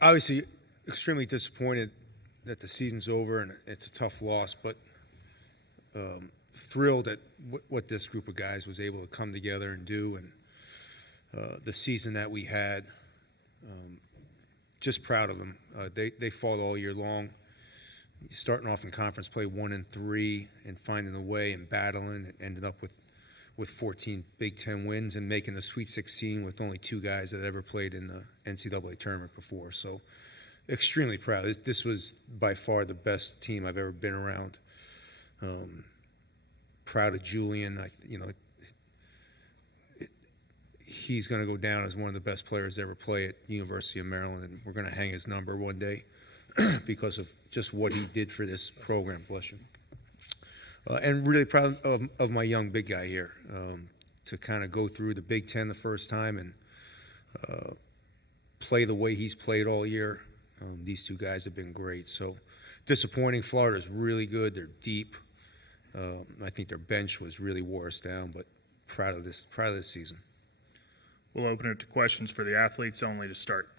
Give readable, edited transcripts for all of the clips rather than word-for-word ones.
Obviously, extremely disappointed that the season's over and it's a tough loss, but thrilled at what this group of guys was able to come together and do, and the season that we had. Just proud of them. They fought all year long. Starting off in conference play 1-3 and finding a way and battling, and ended up with 14 Big Ten wins and making the Sweet 16 with only 2 guys that ever played in the NCAA tournament before. So extremely proud. This was by far the best team I've ever been around. Proud of Julian. He's going to go down as one of the best players to ever play at University of Maryland, and we're going to hang his number one day because of just what he did for this program. Bless you. And really proud of my young big guy here to kind of go through the Big Ten the first time and play the way he's played all year. These 2 guys have been great. So disappointing. Florida's really good. They're deep. I think their bench was really wore us down, but proud of this season. We'll open it to questions for the athletes only to start.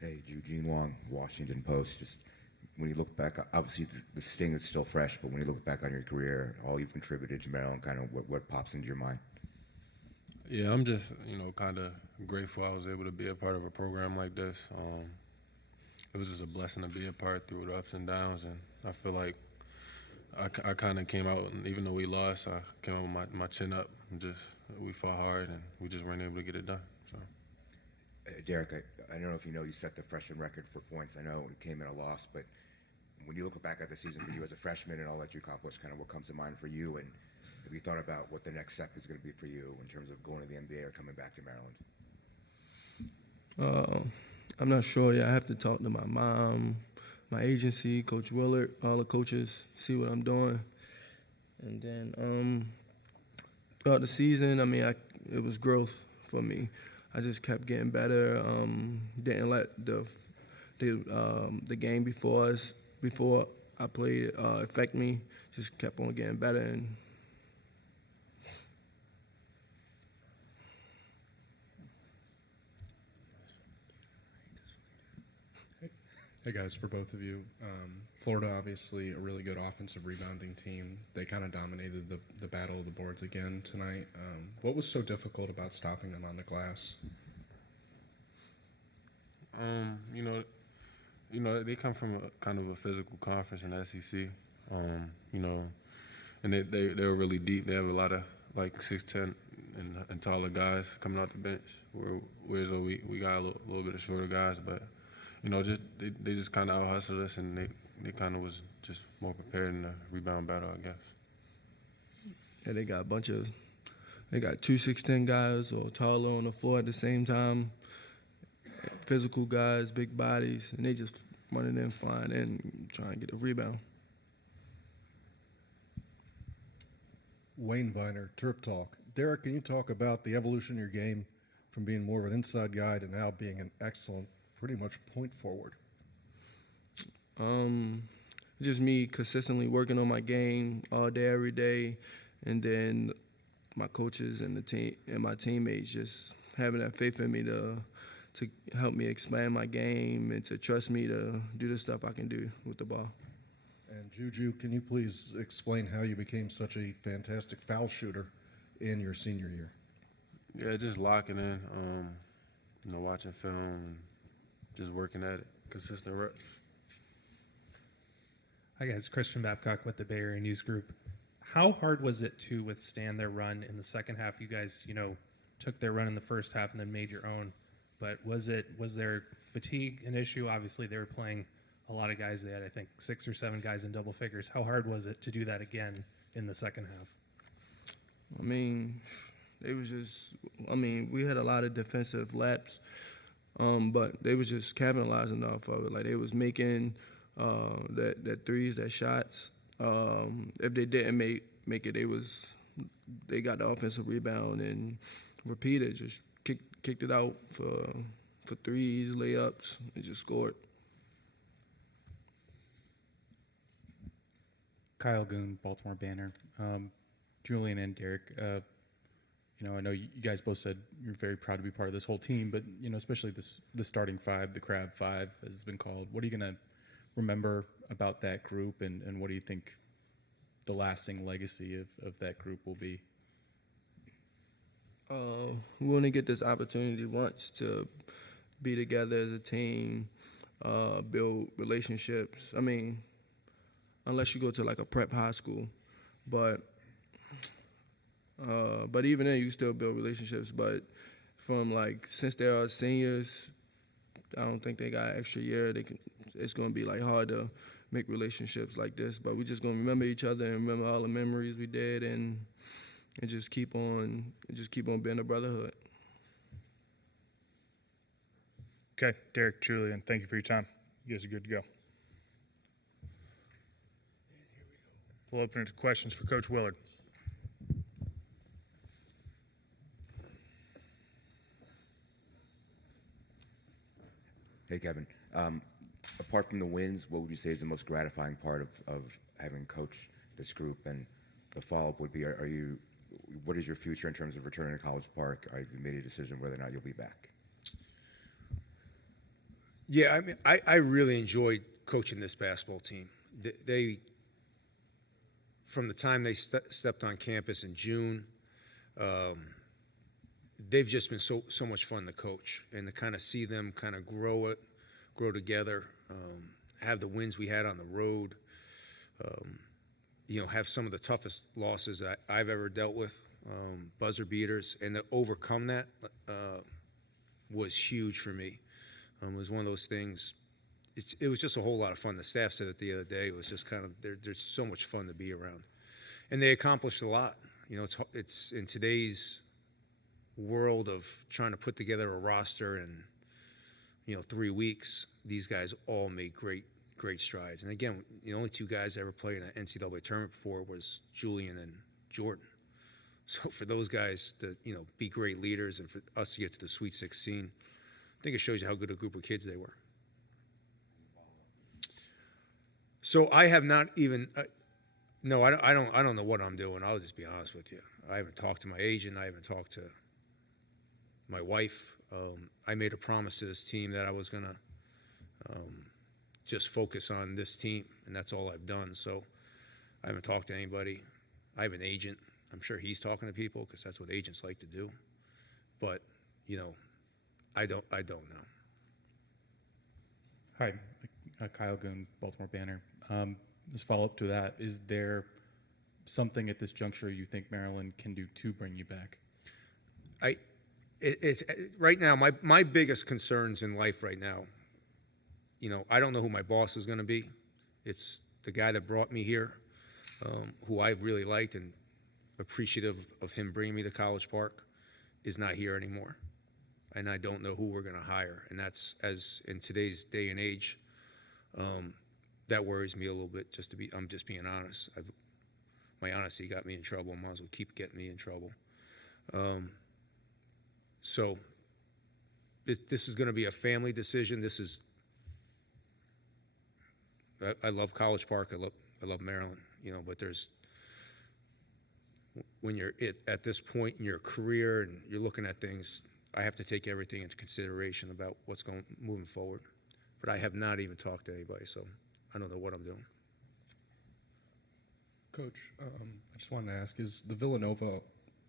Hey, Eugene Wong, Washington Post. Just when you look back, obviously the sting is still fresh, but when you look back on your career, all you've contributed to Maryland, kind of what pops into your mind? Yeah, I'm just, kind of grateful I was able to be a part of a program like this. It was just a blessing to be a part through the ups and downs, and I feel like I kind of came out, and even though we lost, I came out with my chin up, and we fought hard, and we just weren't able to get it done. So, Derik, I don't know if you know you set the freshman record for points. I know it came in a loss, but when you look back at the season for you as a freshman and all that you accomplished, kind of what comes to mind for you, and have you thought about what the next step is going to be for you in terms of going to the NBA or coming back to Maryland? I'm not sure yet. I have to talk to my mom, my agency, Coach Willard, all the coaches, see what I'm doing. And then throughout the season, it was growth for me. I just kept getting better. Didn't let the game before I played affect me. Just kept on getting better. And Hey guys, for both of you, Florida obviously a really good offensive rebounding team. They kind of dominated the battle of the boards again tonight. What was so difficult about stopping them on the glass? They come from a kind of a physical conference in the SEC. And they were really deep. They have a lot of 6'10" and taller guys coming off the bench. Whereas we got a little bit of shorter guys, but. They just kind of out-hustled us, and they kind of was just more prepared in the rebound battle, I guess. Yeah, they got 2 6'10" guys or taller on the floor at the same time, physical guys, big bodies, and they just running in, flying in, trying to get a rebound. Wayne Viner, Terp Talk. Derik, can you talk about the evolution of your game from being more of an inside guy to now being an excellent pretty much point forward? Just me consistently working on my game all day, every day, and then my coaches and the team and my teammates just having that faith in me to help me expand my game and to trust me to do the stuff I can do with the ball. And Juju, can you please explain how you became such a fantastic foul shooter in your senior year? Yeah, just locking in, watching film. Just working at it, consistent reps. Hi guys, Christian Babcock with the Bay Area News Group. How hard was it to withstand their run in the second half? You guys, took their run in the first half and then made your own. But was there fatigue an issue? Obviously, they were playing a lot of guys. They had, I think, 6 or 7 guys in double figures. How hard was it to do that again in the second half? We had a lot of defensive laps. But they was just capitalizing off of it. Like, they was making that threes, that shots. If they didn't make it, they got the offensive rebound and repeated, just kicked it out for threes, layups, and just scored. Kyle Goon, Baltimore Banner. Julian and Derik, You know, I know you guys both said you're very proud to be part of this whole team, but you know, especially the starting five, the Crab Five, as it's been called. What are you gonna remember about that group, and what do you think the lasting legacy of that group will be? We only get this opportunity once to be together as a team, build relationships. I mean, unless you go to like a prep high school, but even then you still build relationships. But from like since they are seniors, I don't think they got an extra year. It's gonna be like hard to make relationships like this. But we're just gonna remember each other and remember all the memories we did, and just keep on being a brotherhood. Okay, Derik, Julian, thank you for your time. You guys are good to go. We'll open it to questions for Coach Willard. Hey, Kevin. Apart from the wins, what would you say is the most gratifying part of having coached this group? And the follow-up would be, what is your future in terms of returning to College Park? Have you made a decision whether or not you'll be back? Yeah, I mean, I really enjoyed coaching this basketball team. They from the time they stepped on campus in June, they've just been so much fun to coach, and to kind of see them kind of grow together, have the wins we had on the road, you know, have some of the toughest losses that I've ever dealt with, buzzer beaters, and to overcome that was huge for me. It was one of those things. It was just a whole lot of fun. The staff said it the other day. It was just kind of there's so much fun to be around, and they accomplished a lot. You know, it's in today's world of trying to put together a roster in, you know, 3 weeks. These guys all made great strides. And again, the only two guys I ever played in an NCAA tournament before was Julian and Jordan. So for those guys to, you know, be great leaders, and for us to get to the Sweet 16, I think it shows you how good a group of kids they were. So I have not even. No, I don't know what I'm doing. I'll just be honest with you. I haven't talked to my agent. I haven't talked to my wife. I made a promise to this team that I was gonna just focus on this team, and that's all I've done. So I haven't talked to anybody. I have an agent. I'm sure he's talking to people because that's what agents like to do. But you know, I don't know. Hi, Kyle Goon, Baltimore Banner. As follow-up to that, is there something at this juncture you think Maryland can do to bring you back? It's right now, my biggest concerns in life right now, you know, I don't know who my boss is going to be. It's the guy that brought me here, who I really liked and appreciative of him bringing me to College Park, is not here anymore. And I don't know who we're going to hire. And that's, as in today's day and age, that worries me a little bit. I'm just being honest. My honesty got me in trouble. Might as well keep getting me in trouble. So this is going to be a family decision. I love College Park. I love Maryland. You know, but when you're at this point in your career and you're looking at things, I have to take everything into consideration about what's moving forward. But I have not even talked to anybody, so I don't know what I'm doing. Coach, I just wanted to ask, is the Villanova,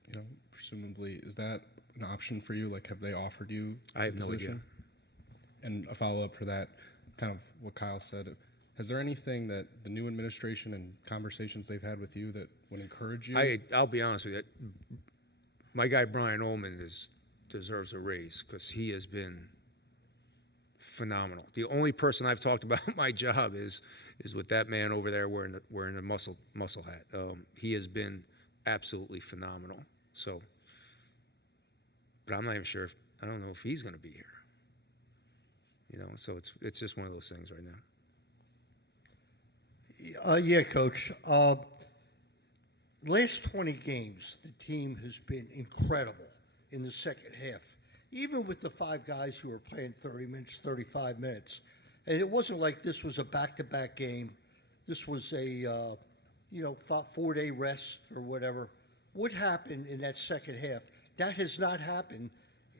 you know, presumably, is that an option for you? Like, have they offered you I have the no position? idea. And a follow-up for that, kind of what Kyle said, has there anything that the new administration and conversations they've had with you that would encourage you? I'll be honest with you. My guy Brian Ullman deserves a raise because he has been phenomenal. The only person I've talked about my job is with that man over there wearing the muscle hat. He has been absolutely phenomenal. So, but I'm not even sure. I don't know if he's going to be here. You know, so it's just one of those things right now. Yeah, Coach. Last 20 games, the team has been incredible in the second half, even with the 5 guys who were playing 30 minutes, 35 minutes. And it wasn't like this was a back-to-back game. This was a, 4-day rest or whatever. What happened in that second half That has not happened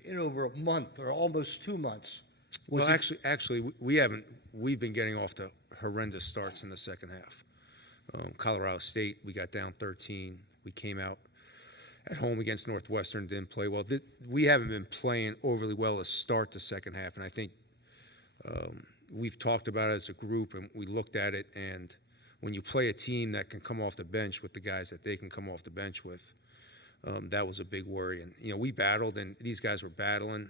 in over a month or almost 2 months. Was Well, it- actually, we haven't. We've been getting off to horrendous starts in the second half. Colorado State, we got down 13. We came out at home against Northwestern, didn't play well. We haven't been playing overly well to start the second half, and I think we've talked about it as a group, and we looked at it, and when you play a team that can come off the bench with the guys that they can come off the bench with, that was a big worry. And, we battled, and these guys were battling.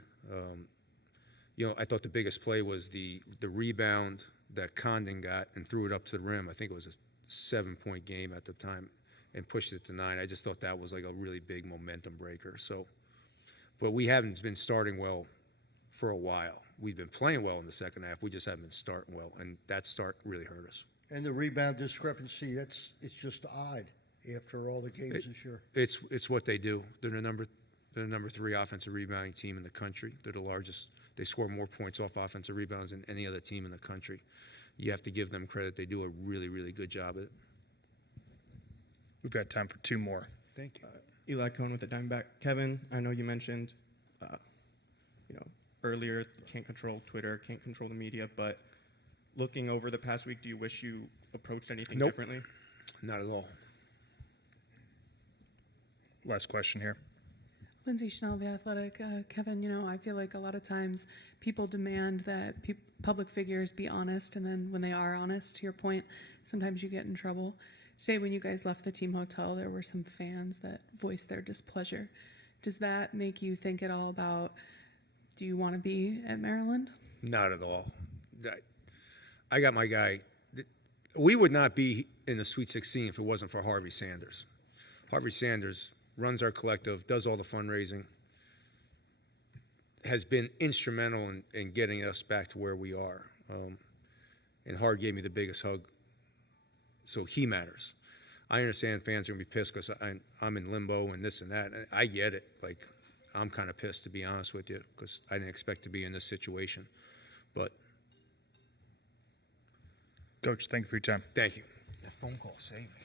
I thought the biggest play was the rebound that Condon got and threw it up to the rim. I think it was a 7-point game at the time and pushed it to 9. I just thought that was like a really big momentum breaker. So, but we haven't been starting well for a while. We've been playing well in the second half. We just haven't been starting well, and that start really hurt us. And the rebound discrepancy, it's just odd after all the games this year. It's what they do. They're the number 3 offensive rebounding team in the country. They're the largest. They score more points off offensive rebounds than any other team in the country. You have to give them credit. They do a really, really good job at it. We've got time for 2 more. Thank you. Eli Cohn with the Diamondback. Kevin, I know you mentioned, earlier, can't control Twitter, can't control the media, but looking over the past week, do you wish you approached anything Nope. differently? Not at all. Last question here. Lindsay Schnell, The Athletic. Kevin, I feel like a lot of times people demand that public figures be honest, and then when they are honest, to your point, sometimes you get in trouble. Today, when you guys left the team hotel, there were some fans that voiced their displeasure. Does that make you think at all about, do you want to be at Maryland? Not at all. I got my guy. We would not be in the Sweet 16 if it wasn't for Harvey Sanders. Harvey Sanders runs our collective, does all the fundraising, has been instrumental in getting us back to where we are. And Hard gave me the biggest hug, so he matters. I understand fans are going to be pissed because I'm in limbo and this and that. And I get it. Like, I'm kind of pissed, to be honest with you, because I didn't expect to be in this situation. But Coach, thank you for your time. thank you. That phone call saved me.